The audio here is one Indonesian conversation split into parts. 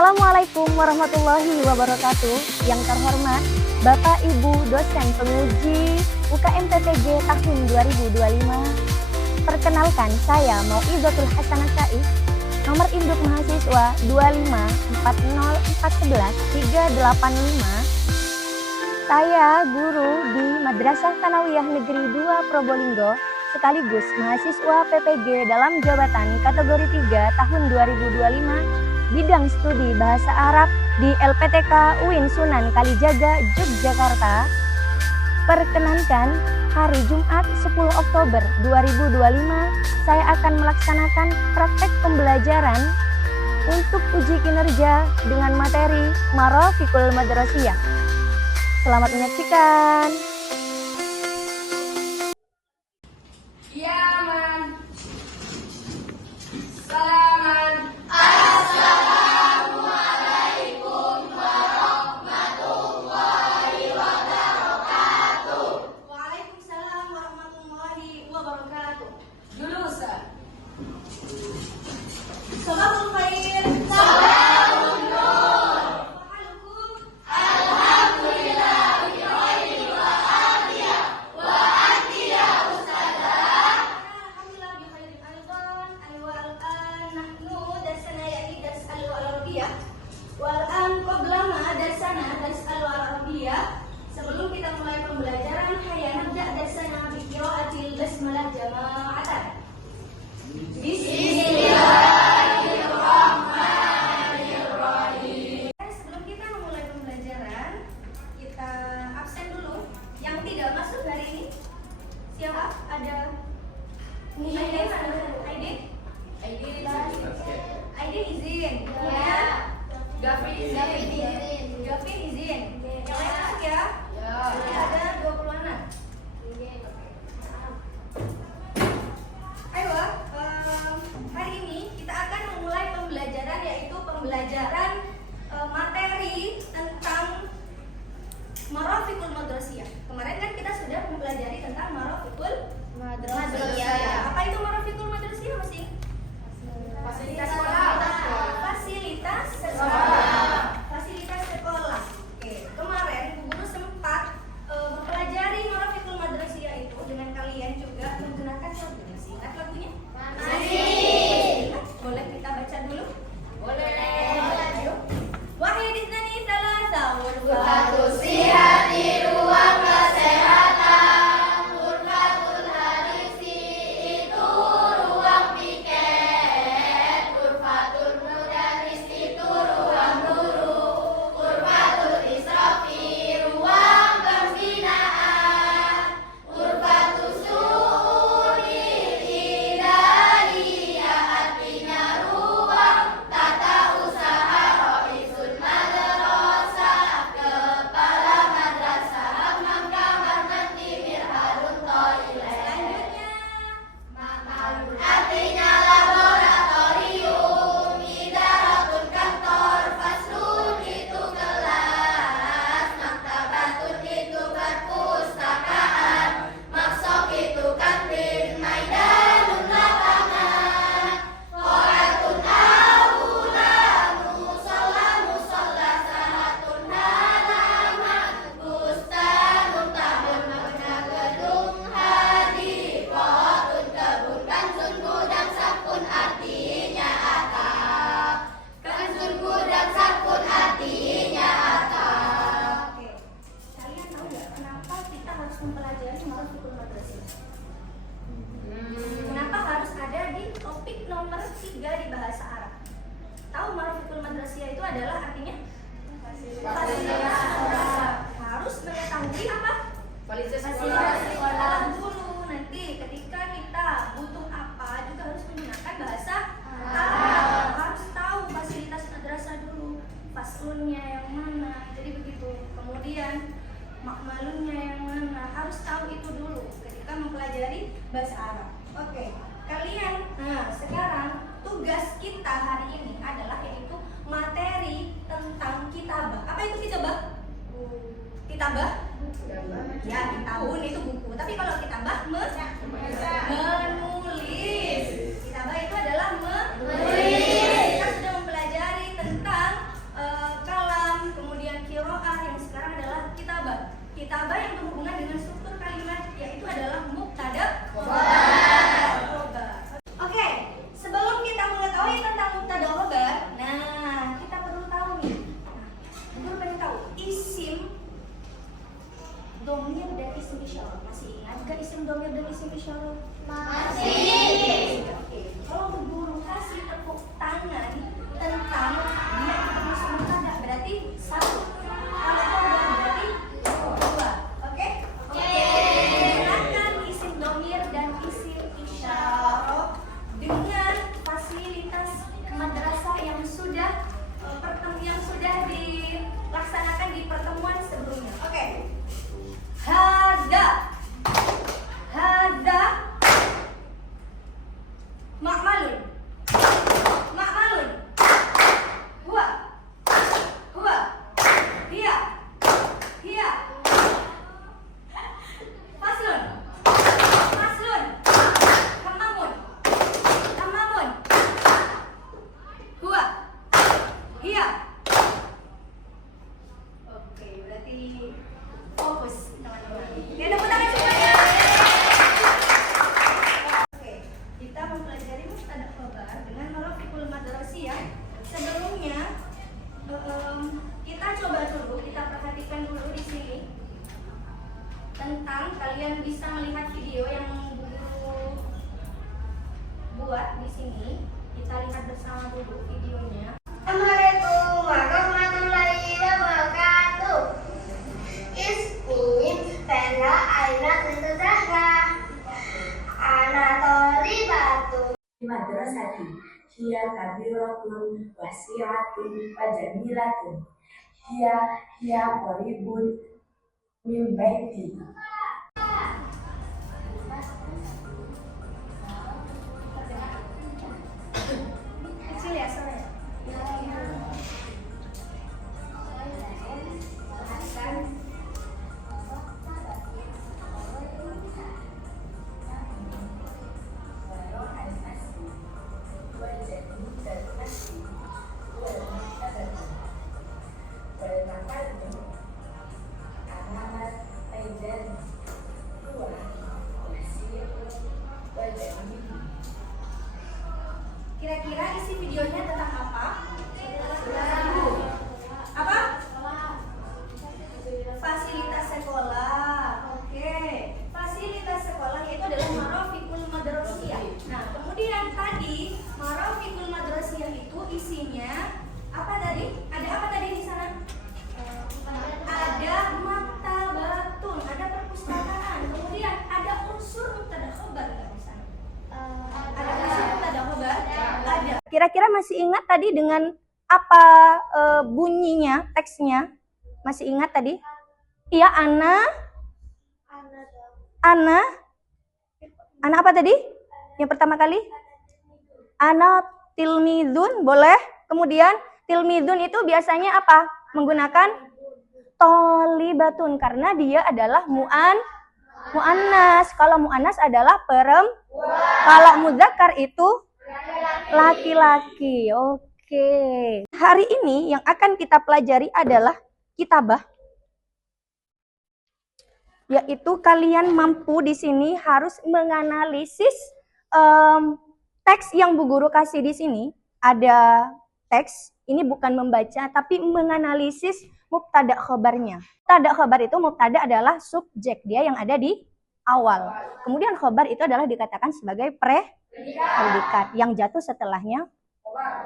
Assalamualaikum warahmatullahi wabarakatuh. Yang terhormat Bapak Ibu dosen penguji UKM PPG tahun 2025. Perkenalkan, saya Mauizatul Hasanah Saif, nomor induk mahasiswa 2540411 385. Saya guru di Madrasah Tsanawiyah Negeri 2 Probolinggo, sekaligus mahasiswa PPG dalam jabatan kategori 3 tahun 2025, bidang studi Bahasa Arab di LPTK UIN Sunan Kalijaga, Yogyakarta. Perkenankan, hari Jumat 10 Oktober 2025, saya akan melaksanakan praktek pembelajaran untuk uji kinerja dengan materi Marafiqul Madrasiyah. Selamat menyaksikan. Yaman, salaman. Assalamualaikum warahmatullahi wabarakatuh. Waalaikumsalam warahmatullahi wabarakatuh. Julusan. Sabahul khair. Sabahul nur. Wahalukum. Alhamdulillah bi khairin wa afiyah. Wa anti ya ustazah. Alhamdulillah bi khairin aidan. Wal an nahnu dasana yakni dasal al-arabiyah. Wal an qabla ma dasana dasal al-arabiyah. Sebelum kita mulai pembelajaran, hayya nabda dasana bi qiraatil basmalah jama'atan. Bismillahirrahmanirrahim. Sebelum kita memulai pembelajaran, kita absen dulu. Yang tidak masuk hari ini siapa? Ada Aidin? Aidin? Aidin izin. Kemudian Gafin izin. Gavin izin. Yang lain masuk ya? Jadi ada 20 anak. Ayo, hari ini kita akan memulai pembelajaran, yaitu pembelajaran materi tentang Marafiqul Madrasiyah. Kemarin kan kita sudah mempelajari tentang Marafiqul Madrasiyah. Apa itu Marafiqul Madrasiyah, masih? Fasilitas sekolah. Fasilitas Sekolah. Fasilitas sekolah. Oke, kemarin Bu Guru sempat mempelajari Marafiqul Madrasiyah itu dengan kalian juga menggunakan lagu. Masih ingat lagunya? Masih. Boleh kita baca dulu? Boleh. Ayo. Wahid isnani salasa Gurfatul sihati ruang kesehatan. Gurfatul harisi itu ruang piket. Gurfatul mudaris itu ruang guru. Gurfatul israfi ruang pembinaan. Gurfatul syu'unil idariyah artinya ruang tata usaha roisul madrasah. Kepala madrasah Hamam kamar mandi mirharun toilet. Selanjutnya Ma'malun artinya laboratorium. Idaratun kantor. Faslun itu kelas. Maktabatun itu perpustakaan. Maksok itu kantin. Maidanun lapangan. Qo'atun aula. Musolla sahatun halaman. Bustanun tabun makna gedung hadiqatun kebun. Kanzun gudang sakun artinya atap. Kanzun gudang sakun artinya atap. Oke. Kalian tahu nggak kenapa kita harus mempelajari Marafiqul Madrasiyah? Kenapa harus ada di topik nomor 3 di bahasa Arab? Tahu Marafiqul Madrasiyah itu adalah artinya? Fasilitas sekolah. Harus mengetahui apa? Fasilitas sekolah dulu. Nanti ketika kita butuh apa juga harus menggunakan bahasa Arab. Harus tahu fasilitas madrasah dulu. Faslunnya yang mana? Jadi begitu. Kemudian makmalunnya yang mana? Harus tahu itu dulu ketika mempelajari bahasa Arab. Oke. Kalian, sekarang tugas kita hari ini adalah yaitu materi tentang kitabah. Apa itu kitabah? Kitabah? Ya, kitabun itu buku. Tapi kalau kitabah menulis. Kitabah itu adalah menulis. Kita sudah mempelajari tentang isim isyarah. Masih ingat gak isim dhamir dan isim isyarah? Masih. Oke. Kalau Bu Guru kasih tepuk tangan tentang dia itu termasuk mubtada, berarti satu. Kalau khobar berarti dua. Oke? Gunakan isim dhamir dan isim isyarah dengan fasilitas madrasah yang sudah dilaksanakan di pertemuan sebelumnya. Oke. Hada ma'malun huwa hiya faslun hamamun huwa hiya. Oke, berarti fokus teman-teman. Oke, tepuk tangan semuanya. Oke, kita mempelajari mubtada khobar dengan marafiqul madrasiyah. Sebelumnya kita coba dulu, kita perhatikan dulu di sini tentang, kalian bisa melihat video yang Bu Guru buat di sini. Kita lihat bersama dulu videonya. Assalamualaikum warahmatullahi wabarakatuh. Ismi Bella Aina Bintu Zahra. Ana tholibatun madrasati hiya kabiratun wasi'atun wa jamilatun hiya qaribun min baiti. Kecil ya suaranya? Kira-kira isi videonya tentang apa? Apa? Fasilitas sekolah. Oke. Fasilitas sekolah itu adalah marafiqul madrasiyah. Nah, kemudian tadi marafiqul madrasiyah itu isinya apa tadi? Ada apa tadi di sana? Ada maktabatun, ada perpustakaan. Kemudian ada unsur mubtada khobar nggak di sana? Ada unsur mubtada khobar? Ada. Kira-kira masih ingat tadi dengan apa bunyinya, teksnya? Masih ingat tadi? Iya, Ana apa tadi? Yang pertama kali? Ana tilmidun, boleh. Kemudian tilmidun itu biasanya apa? Menggunakan tholibatun karena dia adalah muannas. Kalau muannas adalah perempuan. Kalau muzakkar itu laki-laki. Oke. Hari ini yang akan kita pelajari adalah kitabah. Yaitu kalian mampu di sini harus menganalisis teks yang Bu Guru kasih di sini. Ada teks, ini bukan membaca tapi menganalisis mubtada khobarnya. Mubtada khobar itu, mubtada adalah subjek dia yang ada di awal. Kemudian khobar itu adalah dikatakan sebagai predikat yang jatuh setelahnya.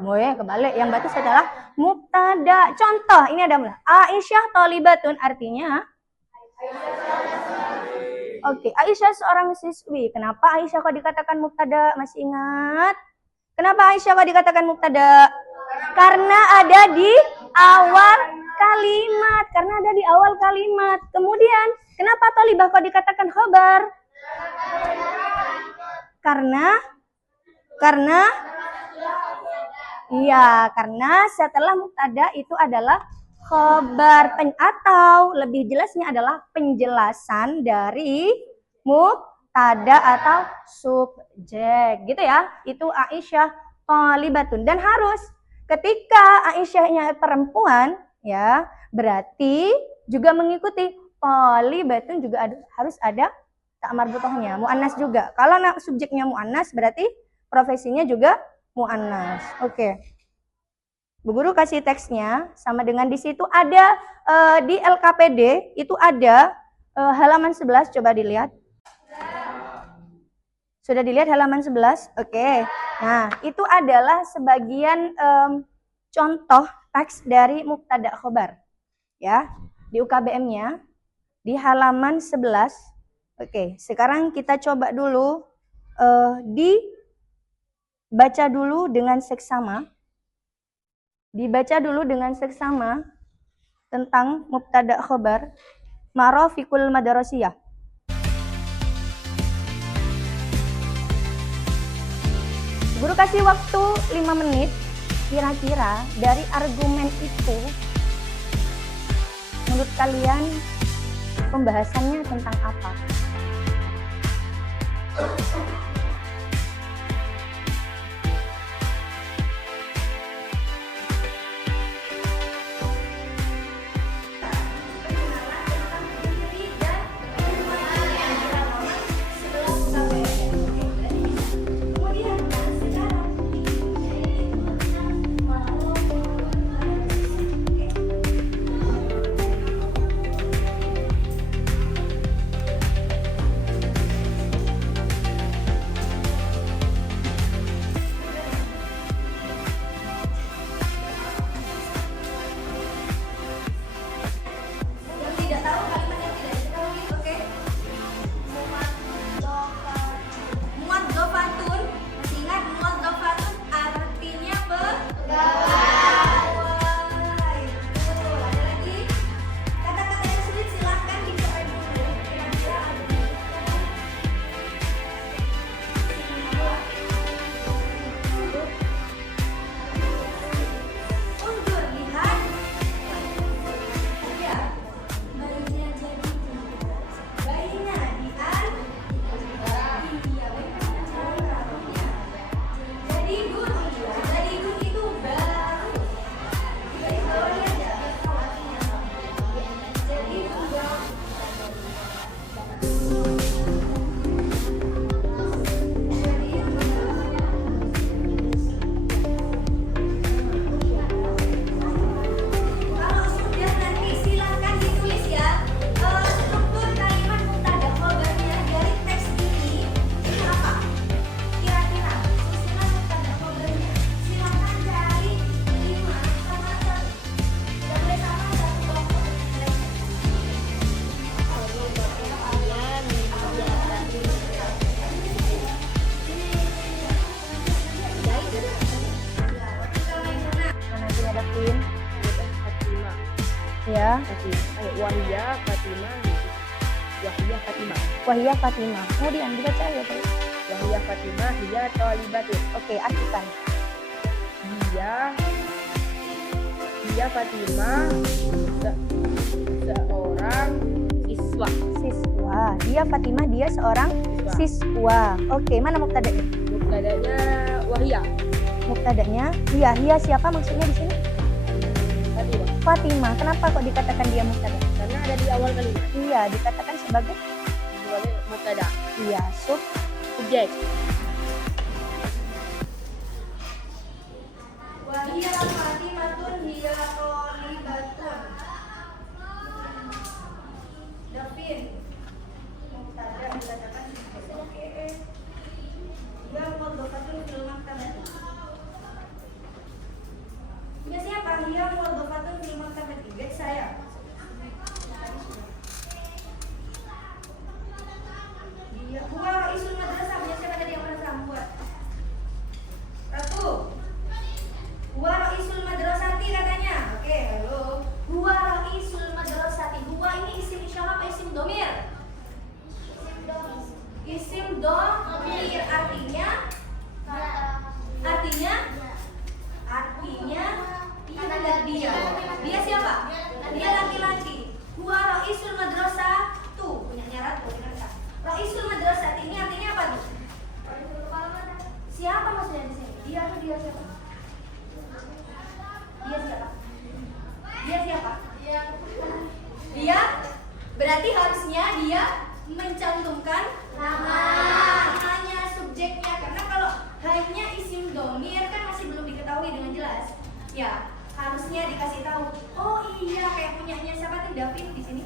Kebalik, yang jatuh setelah mubtada. Contoh, ini ada Aisyah tholibatun, artinya Oke, Aisyah seorang siswi. Kenapa Aisyah kok dikatakan mubtada? Masih ingat? Kenapa Aisyah kok dikatakan mubtada? Karena ada di awal kalimat. Kemudian, kenapa tholibah kok dikatakan khobar? Karena setelah mubtada itu adalah khobar, atau lebih jelasnya adalah penjelasan dari mubtada atau subjek, gitu ya. Itu Aisyah tholibatun. Dan harus ketika Aisyahnya perempuan, ya, berarti juga mengikuti tholibatun juga harus ada tak marbutohnya, muannas juga. Kalau subjeknya muannas berarti profesinya juga muannas. Oke. Bu Guru kasih teksnya sama dengan di situ ada di LKPD itu ada Halaman 11 coba dilihat. Sudah dilihat halaman 11? Oke. Nah, itu adalah sebagian contoh teks dari mubtada khobar. Ya, di UKBM-nya di halaman 11. Oke, sekarang kita coba dulu dibaca dulu dengan seksama. Dibaca dulu dengan seksama tentang mubtada khobar ma'rafiqul madrasiyah. Guru kasih waktu 5 menit. Kira-kira dari argumen itu menurut kalian pembahasannya tentang apa? Ya. Wahiyah Fatimah. Wahiyah Fatimah. Wahiyah Fatimah. Kemudian dibaca ya, Pak. Wahiyah Fatimah hiya thalibatun. Oke, artikan. Dia Fatimah seorang siswa. Siswa. Dia Fatimah dia seorang siswa. Oke, mana mubtada'nya? Mubtada'nya wahiyah. Mubtada'nya hiya siapa maksudnya di sini? Fatimah. Kenapa kok dikatakan dia mubtada? Karena ada di awal kalimat. Iya, dikatakan sebagai mubtada. Iya, subjek. Wahiyah Fatimatun hiya thalibatun. Davin. Mubtada dikatakan sebagai dia mudhofatun fil maktabah. Dia siapa? Dia mudhofatun fil maktabah. Guys saya. Dia huwa ra'isul madrasah. Punya siapa tadi yang pernah saya buat? Ratu. Huwa ra'isul madrasati katanya. Oke, halo. Huwa ra'isul madrasati. Huwa ini isim isyarah apa isim domir? Isim domir artinya dia. Dia siapa? Dia laki-laki. Huwa ra'isul madrasah tuh punya Ratu. Ra'isul madrasah ini artinya apa tuh? Siapa maksudnya di sini? Dia atau dia siapa? Dia siapa? Dia siapa? Dia berarti harusnya dia mencantumkan namanya, subjeknya. Karena kalau hanya isim domir kan masih belum diketahui dengan jelas. Ya, harusnya dikasih tahu. Oh iya, kayak punyanya siapa tuh David di sini?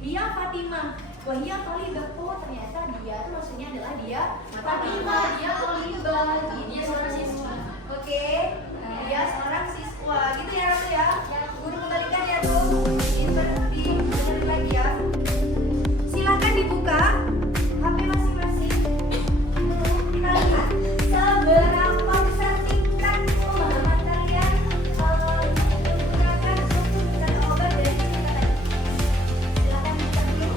Hiya Fatimah. Wahia Tolibah. Oh ternyata dia itu maksudnya adalah dia Fatimah. Dia Tolibah. Ini seorang siswa. Oke. Dia seorang siswa. Gitu ya Ratu ya. Guru kembalikan ya tuh. Dengerin lagi ya. Silakan dibuka HP masing-masing. Kita lihat seberapa besar tingkat pemahaman kalian menggunakan kata obat dari cerita tadi. Silakan buka dulu.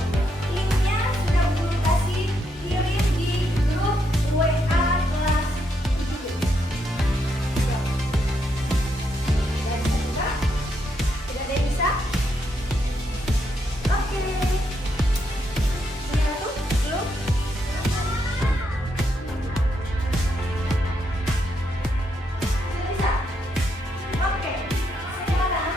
Linknya sudah Guru kasih kirim di grup WA kelas 7. Sudah bisa buka? Sudah ada yang bisa? Oke. Punya Ratu? Belum? Sudah bisa? Oke. Sekarang,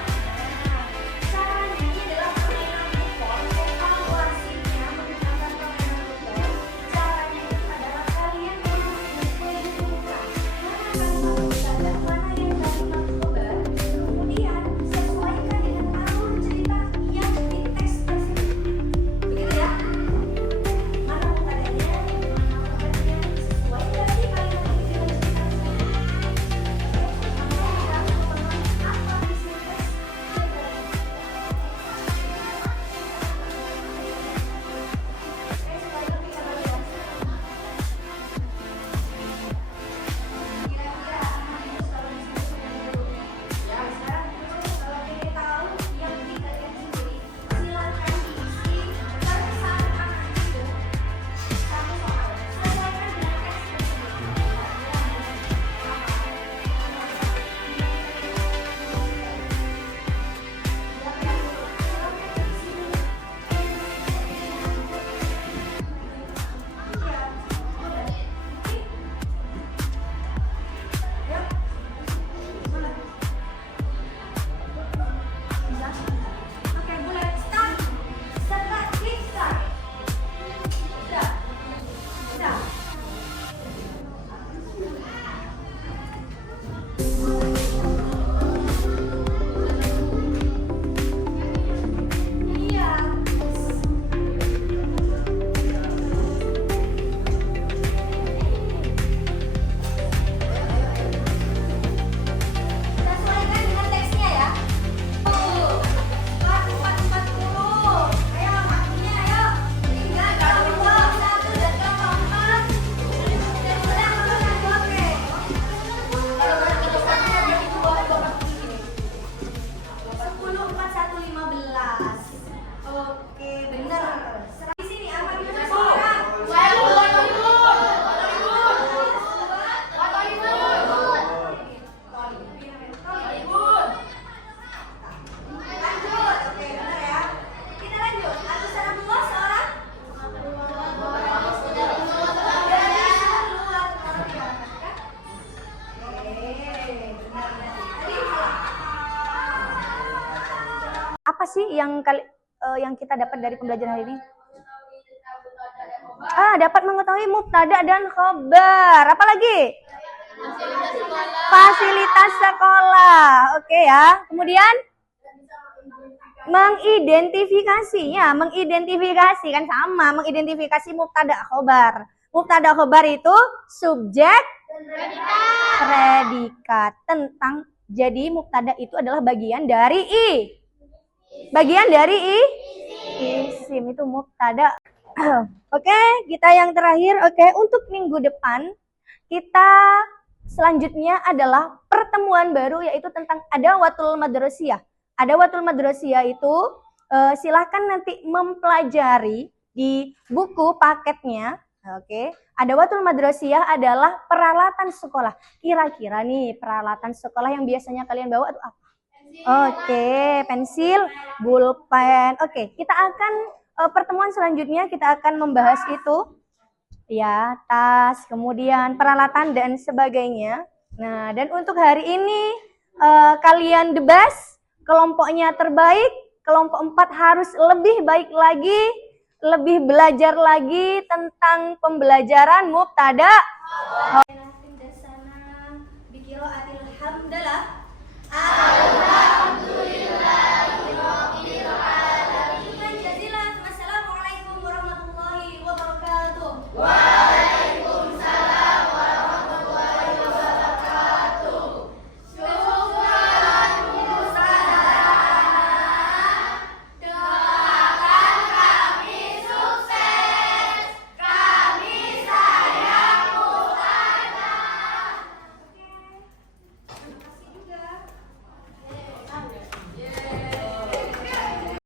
caranya ini adalah permainan form. Evaluasinya menggunakan permainan form. Caranya itu adalah kalian harus menentukan mana kalimat mubtada, mana yang kalimat khobar. Kemudian sesuaikan dengan alur cerita yang di teks tersebut. Begitu ya? Mana mubtadanya, mana khobarnya, sesuai nggak sih kalimat ini dengan cerita tersebut? Apa isi teks? Sekali lagi coba lihat. Kira-kira terus kalau di sini sudah dulu. Ya, sekarang terus kalau ingin tahu yang di kalian sendiri, silakan diisi persamaan itu satu soal. Sesuaikan dengan teks tersebut. Oke, mulai start. Start, kick start. Sudah. Sudah. Iya. Sesuaikan dengan teksnya ya. 40. Ayo waktunya ayo. 3, 2, 1 dan keempat. Dan sudah oke. Kalau berarti itu bawa ini. 10, 4, 1, 15. Oke, benar. Di sini apa gimana sekarang? Lanjut, oke benar ya. Kita lanjut. Atau secara luas seorang? Apa sih yang kita dapat dari pembelajaran hari ini? Dapat mengetahui mubtada dan khobar. Apa lagi? Fasilitas sekolah. Oke ya. Kemudian mengidentifikasi kan sama, mengidentifikasi mubtada khobar. Mubtada khobar itu subjek predikat tentang, jadi mubtada itu adalah bagian dari isim itu mubtada. Oke, kita yang terakhir. Oke, untuk minggu depan kita selanjutnya adalah pertemuan baru, yaitu tentang adawatul madrasiyah. Adawatul madrasiyah itu silahkan nanti mempelajari di buku paketnya. Oke, adawatul madrasiyah adalah peralatan sekolah. Kira-kira nih peralatan sekolah yang biasanya kalian bawa itu apa? Oke, pensil, pulpen. Oke, kita akan pertemuan selanjutnya kita akan membahas itu ya, tas, kemudian peralatan dan sebagainya. Nah, dan untuk hari ini kalian the best, kelompoknya terbaik, kelompok 4 harus lebih baik lagi, lebih belajar lagi tentang pembelajaran mubtada.